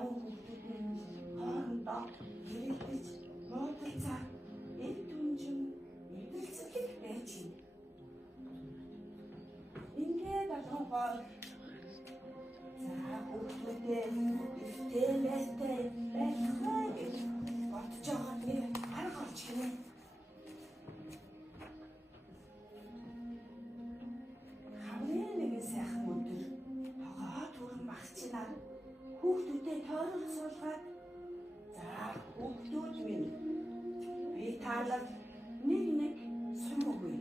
таван хүүхдүүд хоорондоо хэрэглэж муудалцаа эд түнжин эвдэлцэлэг байж юм. Ингээд алгонгоор за хүүхдүүдээ ихтэй байтай байхаа гэж бодож байгаа нэг арга олж гинэ. Хамгийн нэгэн сайхан өдөр хогоо түрэн багчнаа хүүхдүүдээ тойрол суулгаад за хүүхдүүд минь би таалаг нэг сум өгье.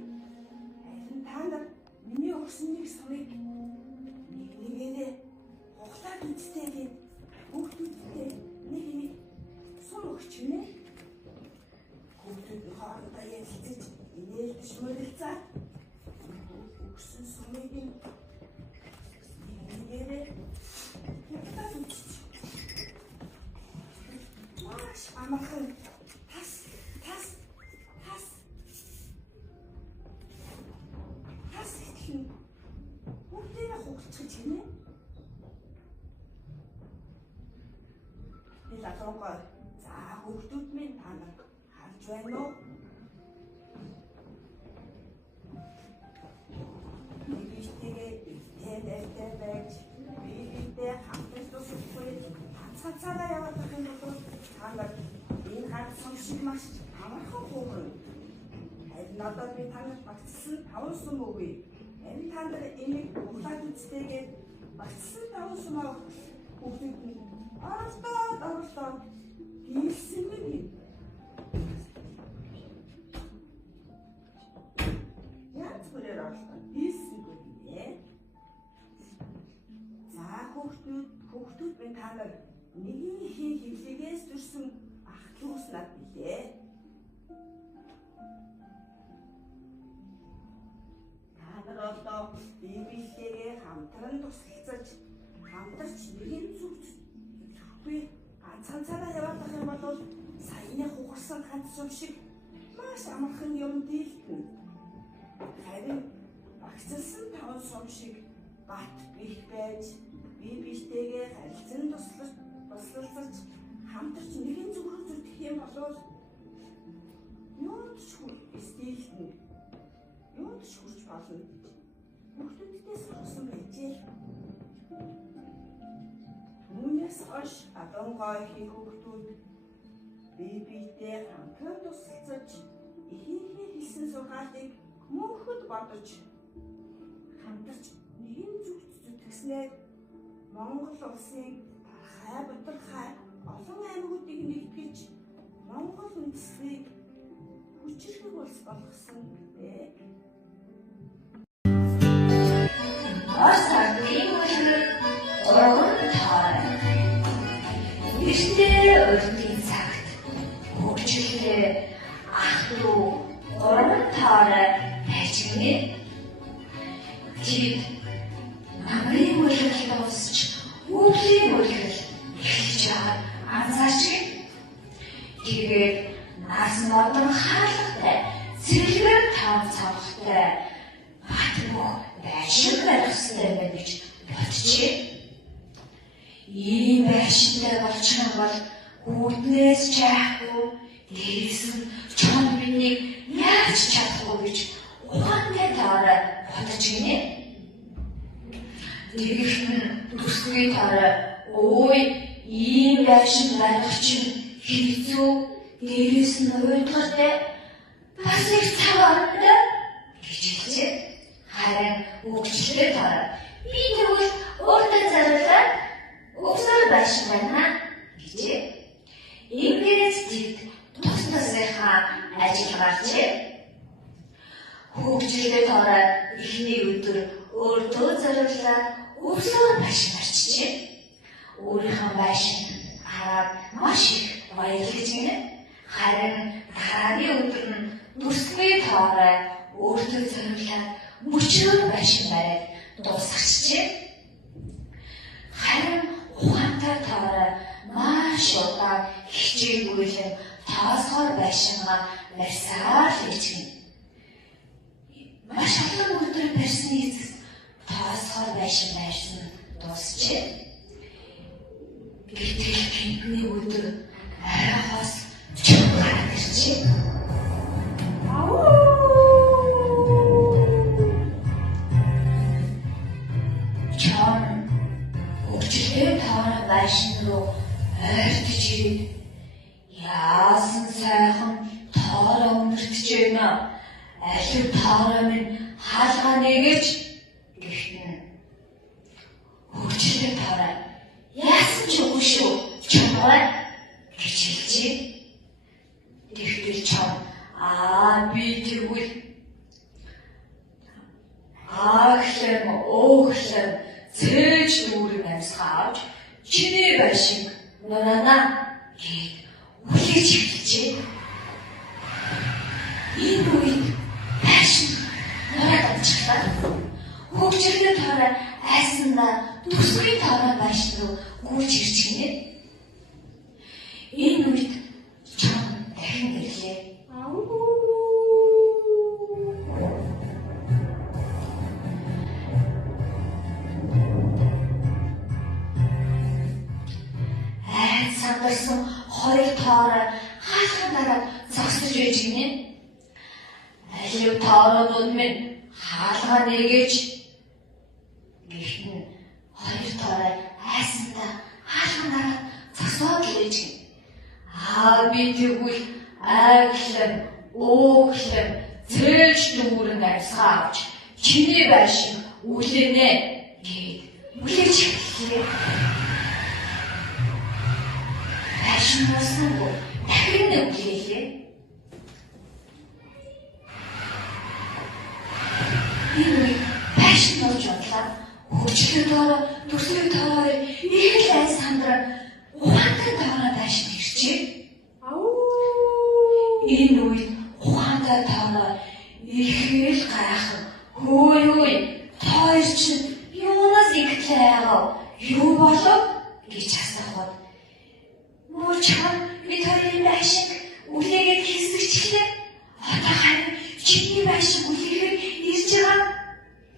Харин та нар миний өгсөн нэг сумыг нэгээрээ хугацаанд үстэй гээд хүүхдүүдтэй нэг сум өгч гинэ. Хүүхдүүд хоорондоо ярилцаж инээлдэж мөрөлцөө өгсөн сумыг нэгээрээ хугацаанд үсч. Маш амархан тас итгэн хүүхдээ хугалцаж гинэ. Би латонгоо за хүүхдүүд минь та нар харж байна уу? Нэгийгтэйгээ ихтэй байж биетэй хамтдаа тусахгүй цацаараа яваад байх юм бол та нар энэ хаад сум шиг маш амархан хуурна. Харин надад би та нарт багцсан 5 сум өгье. Энэ та нар энийг хурлаад үзтэйгээд багцсан 5 сум авах хүүхдүүд минь оролдоод дийлсэн юм. Яаж бүрээр оролдоод дийлсэн юм бэ? За хүүхдүүд минь та нар нэгний хөвлөгөөс төрсөн ах дүүс над билээ. Та нар одоо биетэйгээ хамтран тусалцаж хамтарч нэгэн зүгт ирэхгүй ганцаараа яваад байх юм бол саяны хугарсан ганц сум шиг маш амархан юм дийлтэн. Харин багцлсан 5 сум шиг бат бих байж биетэйгээ харилцан туслалцаж хамтарч нэгэн зүг рүү зүрдэх юм бол юуч стилтэн юуч хүрч болно. Хүүхдүүдтэй сурсан байжээ. Түүнээс хойш адонгойхийн хүүхдүүд биетэй хамтран тусалцаж ихийнхээ хэлсэн сургаалыг мөнхөд бодож хамтарч нэгэн зүгт зүтгэснээр Монгол улсын хай бутархай олон аймагуудыг нэгтгэж Монгол үндэслэлийг хүчирхэг улс болгосон гэдэг. Асагийн мөрөөр орон таар. Ихтэй өртийн цагт хөгжлөө ах дүү орон таар хайчгнэ. Чи намрын мөрөөр босч өвлийн мөрөөр эхэлж байгаа анзаарч гээ. Тэгээд нас модон хаалгатай цэвэр тав цавхтай батмох байшин байх ёстой байна гэж бодчихъя. Ийм байшинтай болчихно бол хүүтнээс чайхгүй дээрээс нь чон бинийг яаж чадахгүй гэж ухаантай таараа бодож гинэ. Дээрх нь төсвийн таараа ой ийм байшин байх чинь хэцүү дээрээс нь уйдгартай бас их цаг орно гэж хэлжээ. Харин өгчлээ таараа би тэгвэл өөртөө зориулаад өгсөөр байшин байна гэжээ. Ингэээс тэд тус тусынхаа ажил гарчээ. Хөгжлөө таараа эхний өдөр өөртөө зориулаад өгсөөр байшин гарчжээ. Өөрийнхөө байшин хараад маш их баярлаж гинэ. Харин дараагийн өдөр нь дүрсгүй таараа өөртөө зориулаад мөчрөө байшин бариад дуусгачихжээ. Харин ухаантай таараа маш удаан хичээгүүлэн тоосгоор байшингаа барьсаар хийж гинэ. Маш олон өдөр барьсны эцэст тоосгоор байшин барьсан дуусчээ. Гэтэл тэдний өдөр арайхаас чам гараад ирчээ. Чам хөгжлөө таарах байшин руу ойртож ирээд яасан сайхан тоороо өмөртөж байна. Алив тоороо минь хаалгаа нэгэж гэхтэн. Хөгжлөө тоороо яасан ч үгүй шүү. Чамаа гэж хэлжээ. Тэгтэл чам би тэгвэл ааглам өөглам зээж дүүрэн амьсгааж чиний байшин нунаана гэд үлээж хэлжээ. Энэ үед байшин нураад амжиглаа. Хөгжлөө тоороо айсандаа төсвийн тоороо байшин руу гүйж ирж гинэ. Энэ үед чам дахин ирлээ. Сандарсан хоёр тоороо хаалхан дараа зогсож байж гинэ. Алив тоороонууд минь хаалгаа нэгэж гэхтэн хоёр тоороо айсандаа хаалхан дараа зогсоод байж гинэ. Би тэгвэл ааглам өөглам зээж дүүрэн амьсгаа авч чиний байшин үлээнэ гэд үлээж хэллээ. Байшин нуснаггүй дахин нэг үлээлээ. Энэ үед байшин нууж бодлаа. Хөгжлөө тоороо төсвийн тоороо их л айс хамдран ухаантай тоороо байшин ирчээ. Энэ үед ухаантай тоороо их л гайхан хөөе тоор чинь юунаас ихтэй яагаа юу болов гэж асуухад муу чам бид хоёрын байшин үлээгээд хэсэгчлээ. Одоо харин чиний байшин үлээхээр ирж байгаа.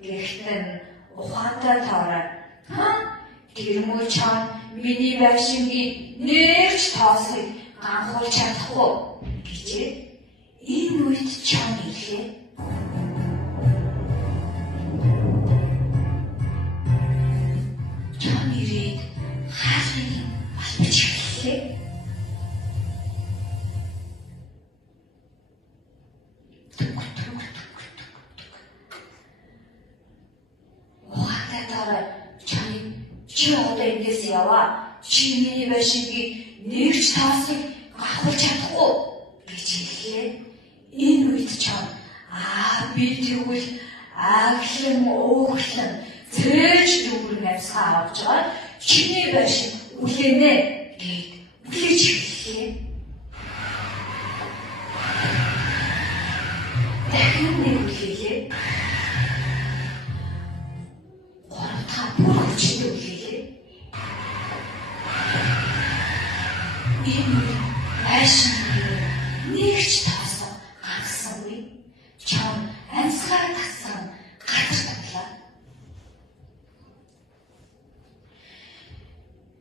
Гэхдээ ухаантай тоороо тэр муу чам миний байшингийн нэрч тоосыг ганхуулж чадахгүй гэжээ. Энэ үед чам ирлээ. Чам ирээд хаалгыг албаж эхэллээ. Ухаантай тоороо чамыг чи одоо эндээс яваа. Чи миний байшингийн нэрч тоосыг ганхуулж чадахгүй гэж хэллээ. Энэ үед чам би тэгвэл ааглам өөглам зээж дүүрэн амьсгаа авч байгаа чиний байшин үлээнэ гэд үлээж хэллээ. Дахин нэг үлээлээ. Гуравдугаар бүр хүчтэй үлээлээ. Энэ байшин нэгч таасан гансангүй. Чам амьсгаа тасан газар таглаа.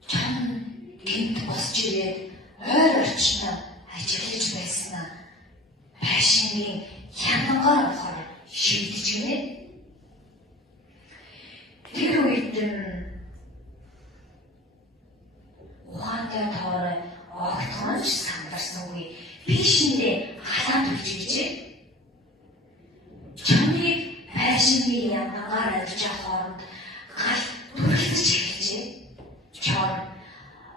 Чам гинт босч ирээд ойр орчноо ажиглаж байснаа байшингийн хянангаар болохоор шийдэж гинэ. Тэр үед ухаантай тоороо огтгонч сандарсангүй бишиндээ халаан төрж ижээ. Чамыг байшингийн хянангаар авч явах хооронд гал түрлэж эхэлжээ. Чам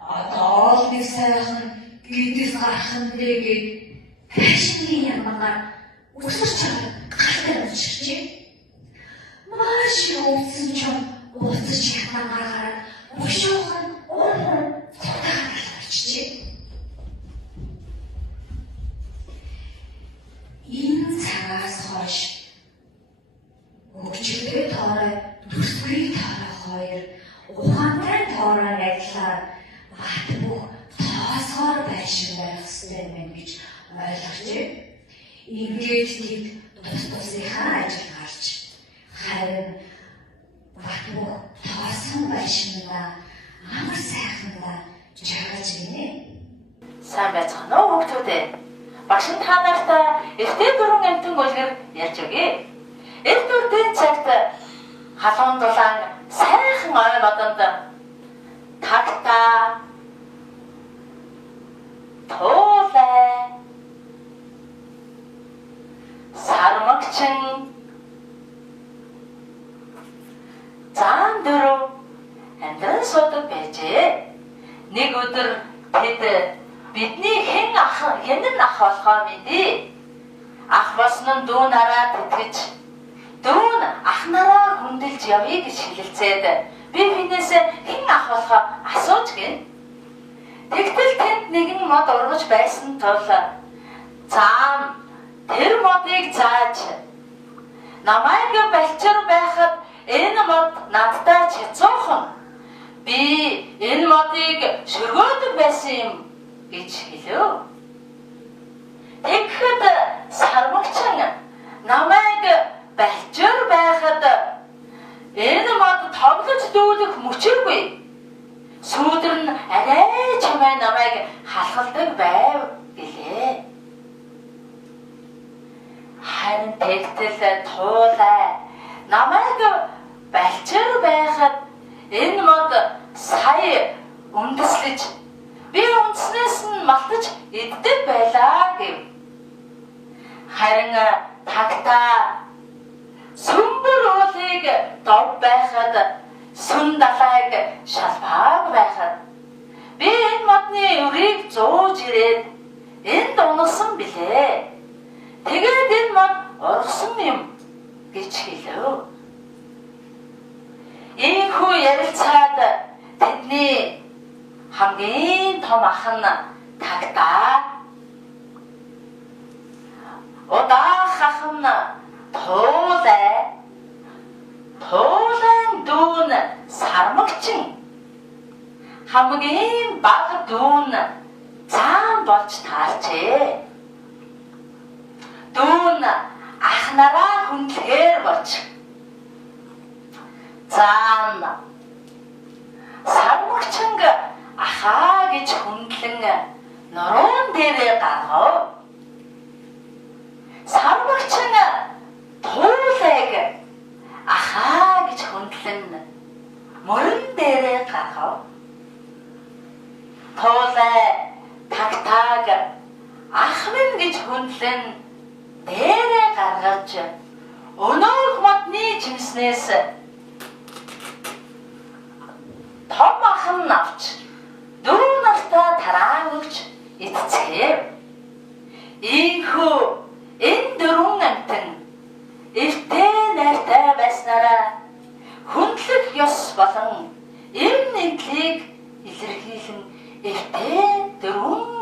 одоо нэг сайхан гидээс гарах нь гээд байшингийн хянангаар өсөрч галтай болчихжээ. Маш өвсөн чам ууцж хянангаар гараад бушуухан цогтойгоор болчихжээ. Энэ цагаас хойш хөгжлөө тоороо төсвийн тоороо хоёр ухаантай тоороо адилаар бат бүх тоосоор байшин байх ёстой юм гэж ойлгожээ. Ингээд тэд тус тусынхаа ажил гарч харин бат бүх тоосон байшиндаа амар сайхандаа Сайн байцгаана уу хүүхдүүд? Багш нь та нартай эртний дөрвөн амтан бүлгэр ярьж өгье. Эрт үрдийн цагт халуун дулаан сайхан ой модонд тагтаа тоолай сармагчин зан дөрөв амьдран суудаг байжээ. Нэг өдөр тэд бидний хэн нь ах болохоо мэдээ. Ах болсон нь дүү нараа тэтгэж дүү нь ах нараа хүндэлж явъя гэж хэлэлцээд би хинээс хэн ах болохоо асууж гин. Тэгтэл тэнд нэгэн мод ургаж байсан тул заам тэр модыг зааж намайг балчир байхад энэ мод надтай чицуухан би энэ модыг шөргөөдөг байсан юм гэж хэлв. Тэгэхэд сармагчин намайг балчир байхад энэ мод тоглож дүүлэх мөчөөгүй. Сүүдэр нь арай чамай намайг халахалдаг байв гэлээ. Харин тэгтэл туулай намайг балчир байхад энэ мод сая үндэслэж би үндснээс нь малтаж иддэг байлаа гэв. Харин тагтаа сүмбэр уулыг дов байхад сүн далайг шалбааг байхад би энэ модны өрийг зууж ирээд энд унасан билээ. Тэгээд энэ мод ургасан юм гэж хэлв. Ийхүү ярилцаад тэдний хамгийн том ах нь тагтаа. Удаах ах нь туулай. Туулайн дүүн сармагчин. Хамгийн бага дүүн заан болж таарчээ. Дүүн ах нараа хүндлэхээр болж заан сармагчинг ахаа гэж хүндлэн нуруунд дээрээ гаргав. Сармагчин туулайг ахаа гэж хүндлэн мөрөн дээрээ гаргав. Туулай тагтааг ах минь гэж хүндлэн дээрээ гаргаж өнөөх модны жимснээс том ах нь авч дөрөв нартай тараа өгч эцгээв. Ийхүү энэ дөрвөн амтан эртээ найртай байснараа хүндлэх ёс болон эм нэгдлийг илэрхийлэн эртээ дөрвөн